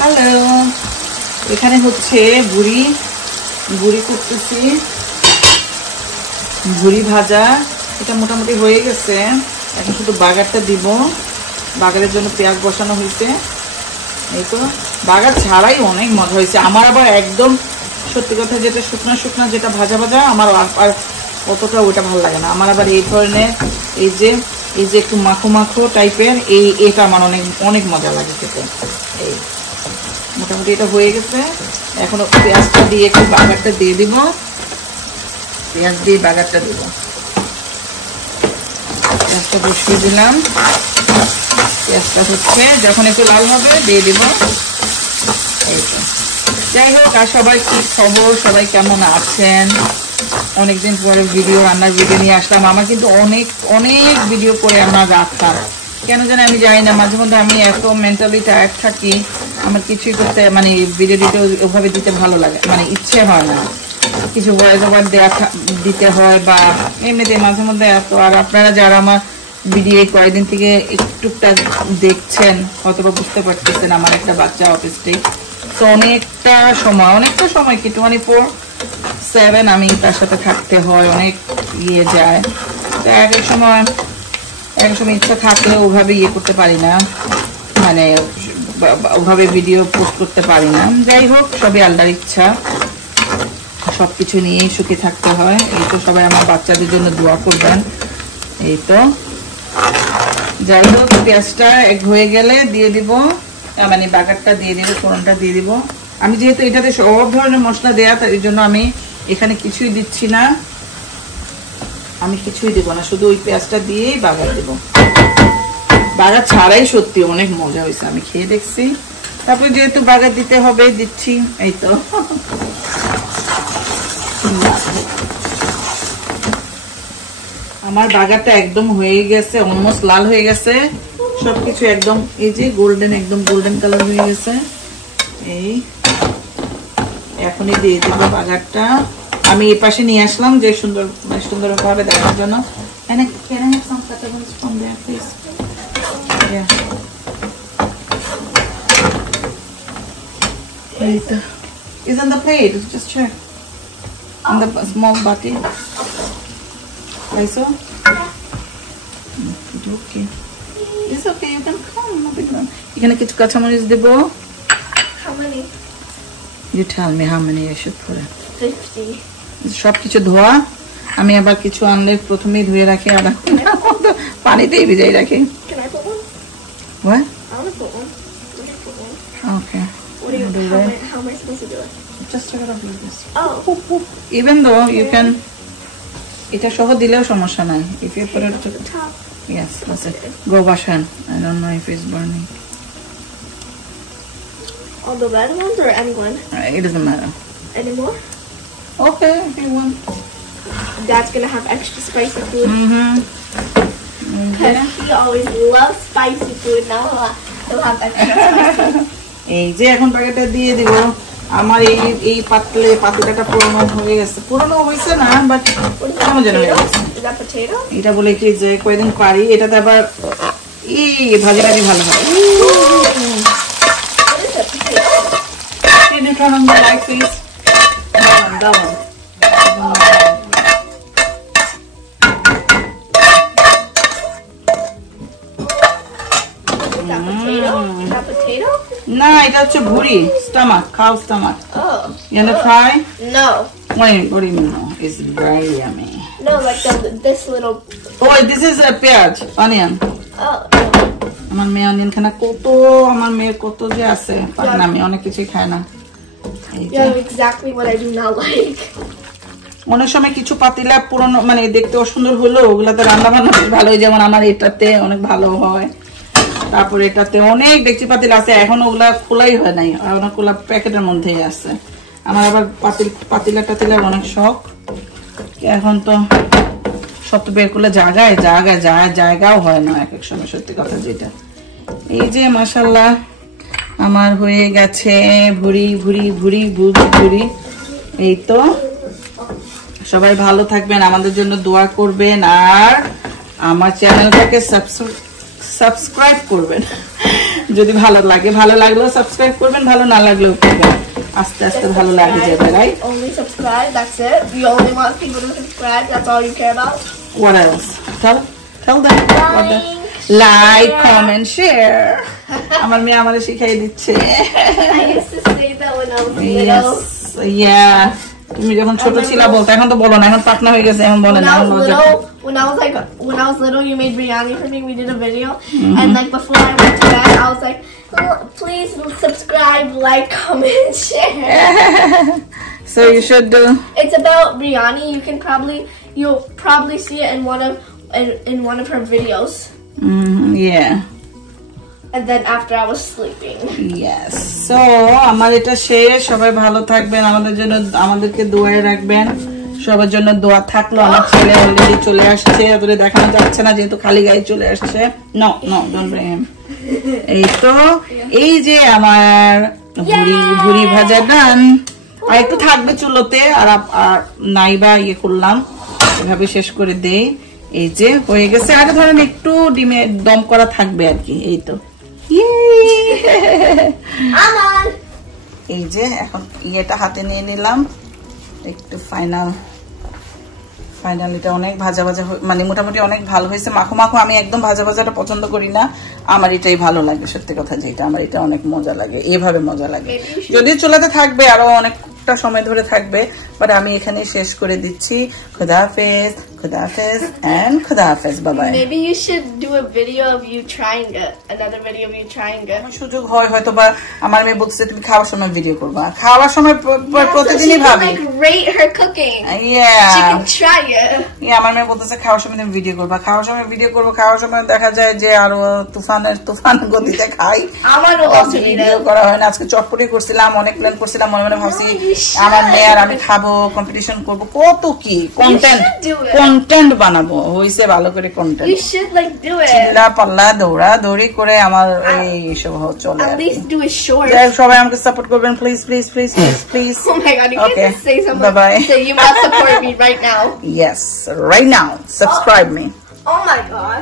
Hello, এখানে হচ্ছে বুড়ি করতেছি, বুড়ি ভাজা। এটা মোটামুটি হয়ে গেছে, এখন শুধু বাগারটা দিব। বাগারের জন্য পেঁয়াজ বসানো হয়েছে। এই তো বাগার ছাড়াই অনেক মজা হয়েছে। আমার আবার একদম সত্যি কথা যেটা শুকনা শুকনা যেটা ভাজা ভাজা আমার আর অতটা ওইটা ভালো লাগে না। আমার আবার এই ধরনের এই যে একটু মাখো মাখো টাইপের এটা আমার অনেক অনেক মজা লাগে খেতে। এই মোটামুটি এটা হয়ে গেছে। এখনো পেঁয়াজটা দিয়ে একটু বাগারটা দিয়ে দিব। পেঁয়াজ দিয়ে বাগারটা দিব। পেঁয়াজটা বসিয়ে দিলাম। পেঁয়াজটা হচ্ছে যখন একটু লাল হবে দিয়ে দিব। এই তো যাই হোক, আর সবাই কি খবর, সবাই কেমন আছেন? অনেকদিন পরে রান্নার ভিডিও নিয়ে আসলাম। আমার কিন্তু অনেক অনেক ভিডিও করে আমার রাখতাম, কেন জানি আমি জানি না, মাঝে মধ্যে আমি এত মেন্টালি টায়ার্ড থাকি, আমার কিছুই করতে মানে ভিডিও দিতে ওভাবে দিতে ভালো লাগে, মানে ইচ্ছে হয় না। কিছু ভয়েস ওভার দিতে হয় বা এমনিতে মাঝে মধ্যে এত। আর আপনারা যারা আমার ভিডিও কয়েকদিন থেকে একটুটা দেখছেন হয়তোবা বুঝতে পারতেছেন, আমার একটা বাচ্চা অটিস্টিক, তো অনেকটা সময় কি 24/7 আমি তার সাথে থাকতে হয়, অনেক যায়। তো এক সময় ইচ্ছা থাকলে ওভাবে করতে পারি না, মানে ওভাবে ভিডিও পোস্ট করতে পারি না। যাই হোক, সবই আল্লাহর ইচ্ছা, সবকিছু নিয়েই সুখী থাকতে হয়। এই তো সবাই আমার বাচ্চাদের জন্য দোয়া করবেন। এই তো যাই হোক, পেঁয়াজটা এক হয়ে গেলে দিয়ে দিব, মানে বাগারটা দিয়ে দিব, ফোড়নটা দিয়ে দিব। আমি যেহেতু এটাতে সব ধরনের মশলা দেয়া, তাই জন্য আমি এখানে কিছুই দিচ্ছি না, আমি কিছুই দেবো না, শুধু ওই পেঁয়াজটা দিয়েই বাগার দেব। বাগার ছাড়াই সত্যি অনেক মজা হয়েছে, আমি খেয়ে দেখছি। তারপরে যেহেতু বাগার দিতে হবে দিচ্ছি। এই তো আমার বাগারটা একদম হয়ে গেছে, অলমোস্ট লাল হয়ে গেছে সবকিছু, একদম এই যে গোল্ডেন, একদম গোল্ডেন কালার হয়ে গেছে। এই এখনই দিয়ে দিব বাগারটা। আমি এই পাশে নিয়ে আসলাম যে সুন্দরভাবে দেখার জন্য। Is on the plate, just check on the small bucket. So okay, it's okay, you can come, no big one. এখানে কিছু কাঁচামরিচ দেব। How many? You tell me how many I should put in. 50. সবকিছু ধোয়া, আমি আবার কিছু আনলে প্রথমেই ধুয়ে রাখি, আর পানিতেই ভিজাই রাখি। Can I put one? What? I want to put one. You can put one. Okay. What do you? How am I supposed to do it? Just check it out like this. Oh. Even though you can, এটা সহ দিলেও সমস্যা নাই। If you put it to the top. Yes, that's it. Go wash hand. I don't know if it's burning. All the red ones or anyone? It doesn't matter. Any more? Okay, if you want. Dad's gonna have extra spicy food. Yeah. He always loves spicy food. Now he'll have extra spicy. এই যে এখন প্যাকেটটা দিয়ে দিব। আমার এই পাতিলাটা পুরনো হয়ে গেছে, পুরনো হয়েছে না, বাট কেমন যেন হয়ে গেছে। এটা বলে কি যে কয়েকদিন পারি, এটাতে আবার ভাজি ভালো হয়। না, এটা হচ্ছে ভুঁড়ি, stomach, cow stomach. Oh. You wanna try? No. Wait, what do you mean no? It's very yummy. No, like this little. Oh, this is a পেঁয়াজ, onion. Oh. আমার মেয়ে অনিয়ন খানা আমার মেয়ের কত যে আছে, পারে না, আমি অনেক কিছুই খায় না। Yeah, exactly what I do not like. অনেক সময় কিছু পাতিলা পুরনো মানে দেখতে অসুন্দর হলো, ওগুলাতে রান্না বান্না ভালো হয়, যেমন আমার এটাতে অনেক ভালো হয়। তারপরে এটাতে অনেক ডেকচি পাতিল আছে, এখন ওগুলা খোলাই হয় নাই, অনেক খোলা প্যাকেটের মধ্যেই আছে। আমার আবার পাতিলার অনেক শখ, এখন তো সব তো বের করলে জায়গাও হয় না এক এক সময়, সত্যি কথা যেটা। এই যে মাশাআল্লাহ আমার হয়ে গেছে ভুড়ি। এই তো সবাই ভালো থাকবেন, আমাদের জন্য দোয়া করবেন, আর আমার চ্যানেলটাকে সাবস্ক্রাইব করবেন। যদি ভালো লাগলেও সাবস্ক্রাইব করবেন, ভালো না লাগলেও করবেন, আস্তে আস্তে ভালো লাগে যাবে, right? Only subscribe, that's it. You only want people to subscribe, that's all you care about. What else? Tell them. Like, comment, share. আমার মেয়ে আমারে শিখাই দিচ্ছে। I used to say that when I was little. Yeah. তুমি যখন ছোট ছিলা বলতে, এখন তো বলো না, এখন পাকনা হয়ে গেছে, এখন বলে না। When I was little, you made biryani for me. We did a video, and like before I went to bed, I was like, oh, "Please subscribe, like, comment, share." So you should do. It's about biryani. You'll probably see it in one of her videos. Yeah. And then after I was sleeping. Yes. So আমার এটা শেষ, সবাই ভালো থাকবেন, আমাদেরকে দোয়ায় রাখবেন, সবার জন্য দোয়া থাকলো। আমার ছেলে অলরেডি চলে আসছে, ওদের দেখানো যাচ্ছে না যেহেতু খালি গায়ে চলে আসছে। No, don't bring him. এই তো, এই যে আমার ভুড়ি ভাজা ডান, আর একটু থাকবে চুলোতে, আর নাইবা ইয়ে করলাম, এভাবে শেষ করে দেই। এই যে হয়ে গেছে, আগে ধরেন একটু ডিমে দম করা থাকবে আর কি। এই তো, এই যে এখন ইয়েটা হাতে নিয়ে নিলাম, একটু ফাইনাল এটা অনেক ভাজা মানে মোটামুটি অনেক ভালো হয়েছে। মাখো আমি একদম ভাজাটা পছন্দ করি না, আমার এটাই ভালো লাগে, সত্যি কথা যেটা, আমার এটা অনেক মজা লাগে, এভাবে মজা লাগে। যদিও চুলাতে থাকবে আরো অনেকটা সময় ধরে থাকবে, বাট আমি এখানে শেষ করে দিচ্ছি। খুদা হাফেজ and খুদা হাফেজ, bye bye. Maybe you should do a video of you trying it, another video of you trying it. সুযোগ হয় হয়তো, বা আমার মেয়ে বলছে তুমি খাওয়ার সময় ভিডিও করবা, খাওয়ার সময় প্রতিদিনই ভাবি rate her cooking. She can try it. আমার মেয়ে বলতেছে খাওয়ার সময় তুমি ভিডিও করবা, খাওয়ার সময় দেখা যায় যে আরো তুফান গতিতে খাই, আমারও ভিডিও করা হয় না। আজকে চটপটি করছিলাম, অনেক প্ল্যান করছিলাম, মনে ভাবছি আমার মেয়ে আর আমি খাবো, কম্পিটিশন করবো, কত কি কন্টেন্ট বানাবো, হইছে ভালো করে content. You should like do it. চিল্লা পাল্লা দৌড়ি করে আমার এই সব চলে। At least do it short. সবাই আমাকে সাপোর্ট করবেন please. Oh my god, you Okay. can say something. Bye bye. So you must support me right now. Yes, right now. Subscribe me. Oh my god.